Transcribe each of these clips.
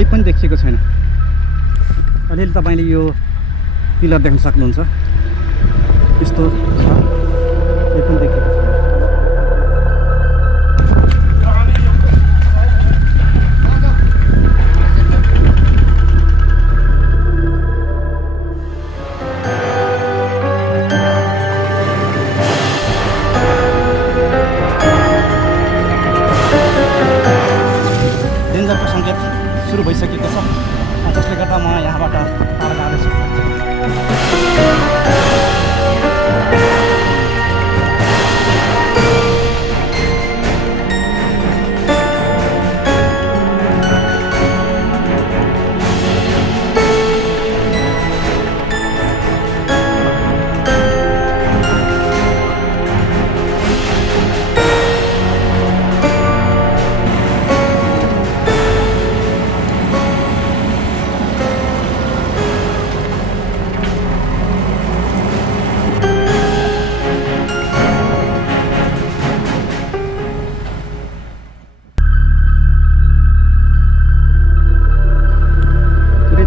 केही पनि देखिएको छैन। अलिअलि तपाईँले यो पिलर देख्न सक्नुहुन्छ, यस्तो छ, केही पनि देखिएको छैन। डेन्जरको सङ्केत सुरु भइसकेको छ, जसले गर्दा म यहाँबाट टाढा जाँदैछु।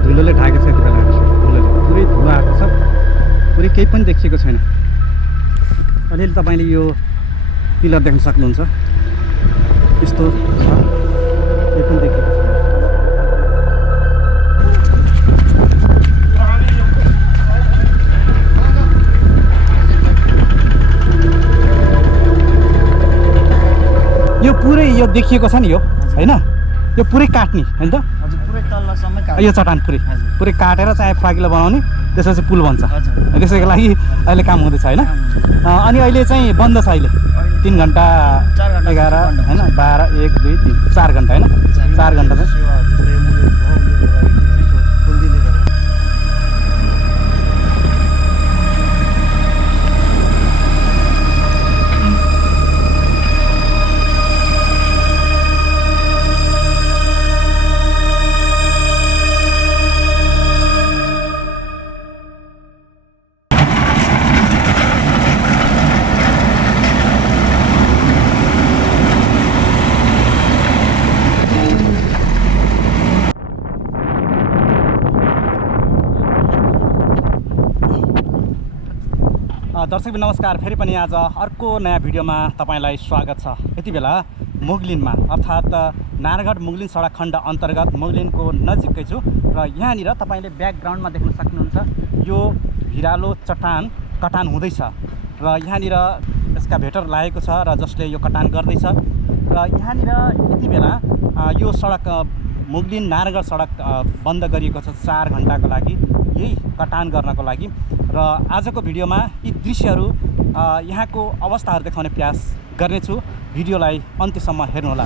धुलोले ढाकेको छ, यति बेला धुलोले पुरै धुलो आएको छ, पुरै केही पनि देखिएको छैन। अलिअलि तपाईँले यो पिलर देख्न सक्नुहुन्छ, यस्तो छ, केही पनि देखिएको छैन। यो पुरै यो देखिएको छ नि, यो होइन, यो पुरै काट्ने होइन त, यो चट्टान पुरै काटेर चाहिँ फ्राकिलो बनाउने, त्यसपछि पुल बन्छ। त्यसैको लागि अहिले काम हुँदैछ होइन। अनि अहिले चाहिँ बन्द छ, अहिले 3 घन्टा 11 होइन 12 1 2 3 4 घन्टा होइन, 4 घन्टा चाहिँ दर्शक नमस्कार, फेरि पनि आज अर्को नयाँ भिडियोमा तपाईँलाई स्वागत छ। यति बेला मुगलिनमा अर्थात् नारायणघाट मुगलिन सडक खण्ड अन्तर्गत मुगलिनको नजिकै छु र यहाँनिर तपाईँले ब्याकग्राउन्डमा देख्न सक्नुहुन्छ यो भिरालो चट्टान कटान हुँदैछ र यहाँनिर एक्सकाभेटर लागेको छ र जसले यो कटान गर्दैछ र यहाँनिर यति बेला यो सडक मुगलिन नारायणघाट सडक बन्द गरिएको छ 4 घन्टाको लागि, यही कटान गर्नको लागि। र आजको भिडियोमा यी दृश्यहरू यहाँको अवस्थाहरू देखाउने प्रयास गर्नेछु। भिडियोलाई अन्त्यसम्म हेर्नुहोला।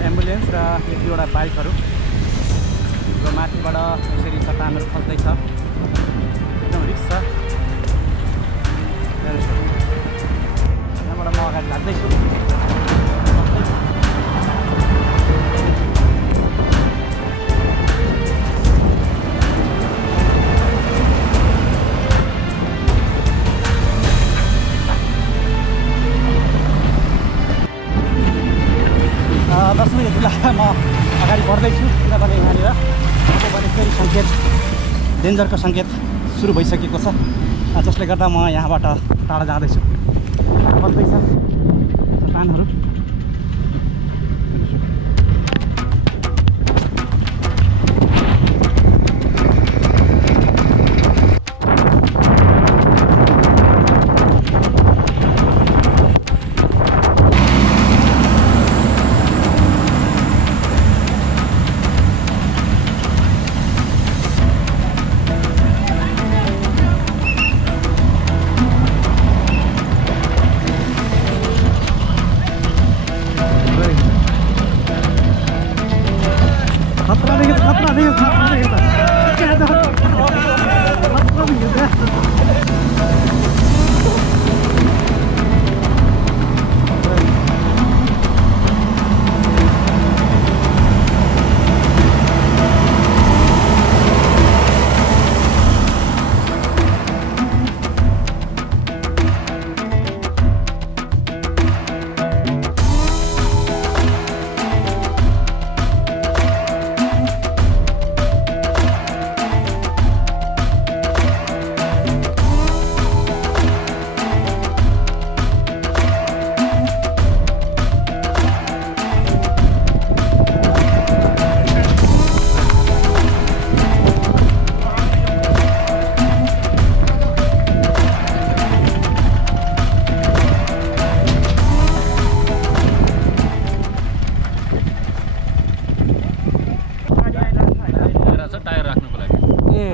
एम्बुलेन्स र 1-2वटा बाइकहरू र माथिबाट यसरी चट्टानहरू खस्दैछ, एकदम रिस्क छ। यहाँबाट म अगाडि लाग्दैछु। दशमीदेखि म अगाडि बढ्दैछु, किनभने यहाँनिर अब भने फेरि सङ्केत डेन्जरको सङ्केत सुरु भइसकेको छ, जसले गर्दा म यहाँबाट टाढा जाँदैछु। बस्दैछ चट्टानहरू।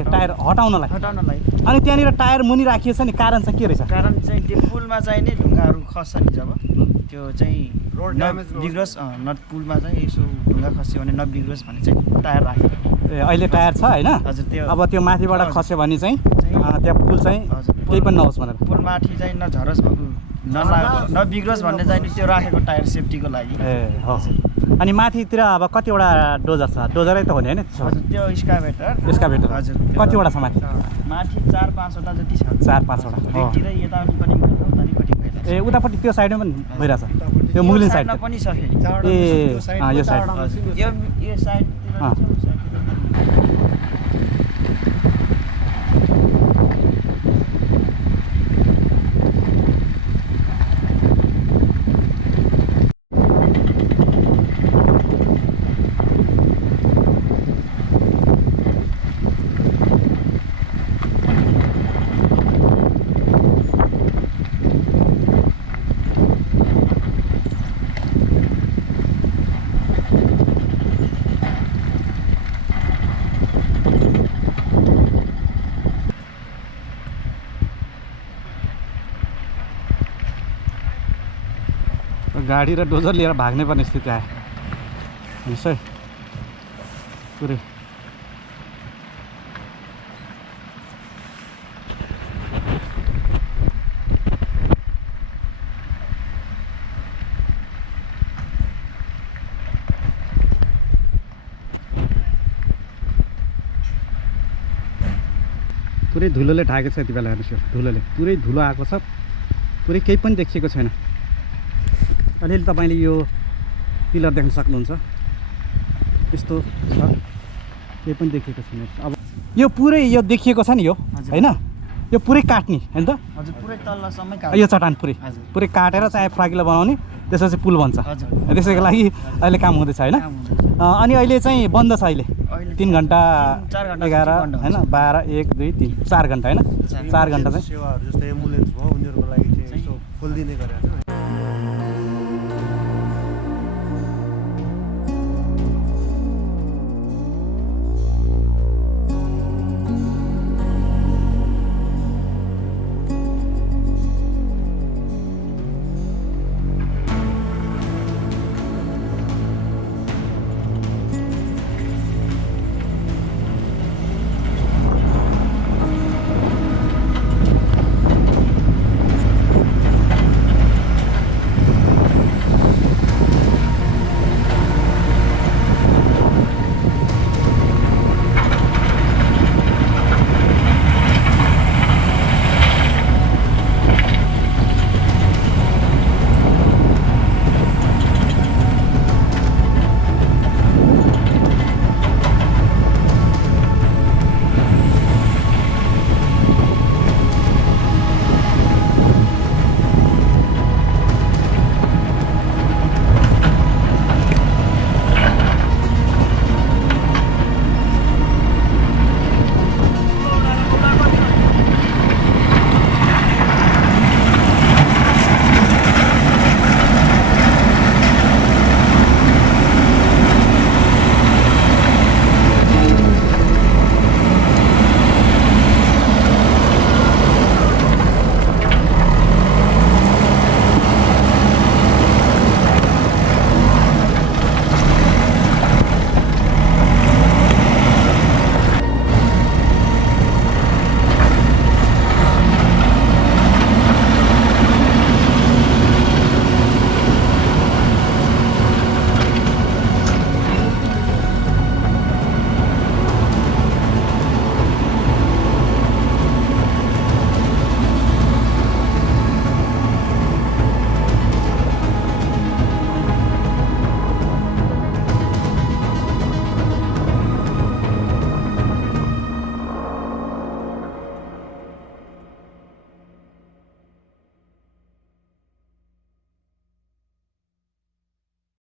टायर हटाउनलाई अनि त्यहाँनिर टायर मुनि राखिएछ नि कारण चाहिँ के रहेछ कारण चाहिँ त्यो पुलमा चाहिँ नि ढुङ्गाहरू खस्छ नि जब त्यो चाहिँ बिग्रोस् पुलमा चाहिँ यसो ढुङ्गा खस्यो भने नबिग्रोस् भने चाहिँ टायर राख्यो ए अहिले टायर छ होइन हजुर त्यो अब त्यो माथिबाट खस्यो भने चाहिँ त्यहाँ पुल चाहिँ केही पनि नहोस् भनेर पुल माथि चाहिँ नझरोस् नबिग्रोस् भन्ने चाहिँ नि त्यो राखेको टायर सेफ्टीको लागि ए हो अनि माथितिर अब कतिवटा डोजर छ डोजरै त हो नि होइन त्यो एक्सकाभेटर हजुर कतिवटा छ माथि माथि 4-5 वटा जति छ 4-5 वटा यतातिर यतापट्टि उतापट्टि ए उतापट्टि त्यो साइडमा पनि भइरहेछ त्यो मुग्लिङ साइड पनि छ फेरि ए यो साइड यो साइड गाडी र डोजर लिएर भाग्ने पर्ने स्थिति आयो यसै पुरै पुरै धुलोले ढाकेको छ यति बेला हेर्नुहोस् यो धुलोले पुरै धुलो आएको छ पुरै केही पनि देखिएको छैन अलिअलि तपाईँले यो पिलर देख्न सक्नुहुन्छ यस्तो छ केही पनि देखिएको छैन अब यो पुरै यो देखिएको छ नि यो होइन यो पुरै काट्ने होइन त हजुर पुरै तल्लोसम्मै यो चट्टान पुरै काटेर चाहिँ फ्राकिलो बनाउने त्यसपछि पुल बन्छ त्यसैको लागि अहिले काम हुँदैछ होइन अनि अहिले चाहिँ बन्द छ अहिले 3 घन्टा 11 होइन 12 1 2 3 4 घन्टा होइन 4 घन्टा चाहिँ सेवाहरू जस्तै एम्बुलेन्स भयो उनीहरूको लागि चाहिँ यसो खोलिदिने गरेर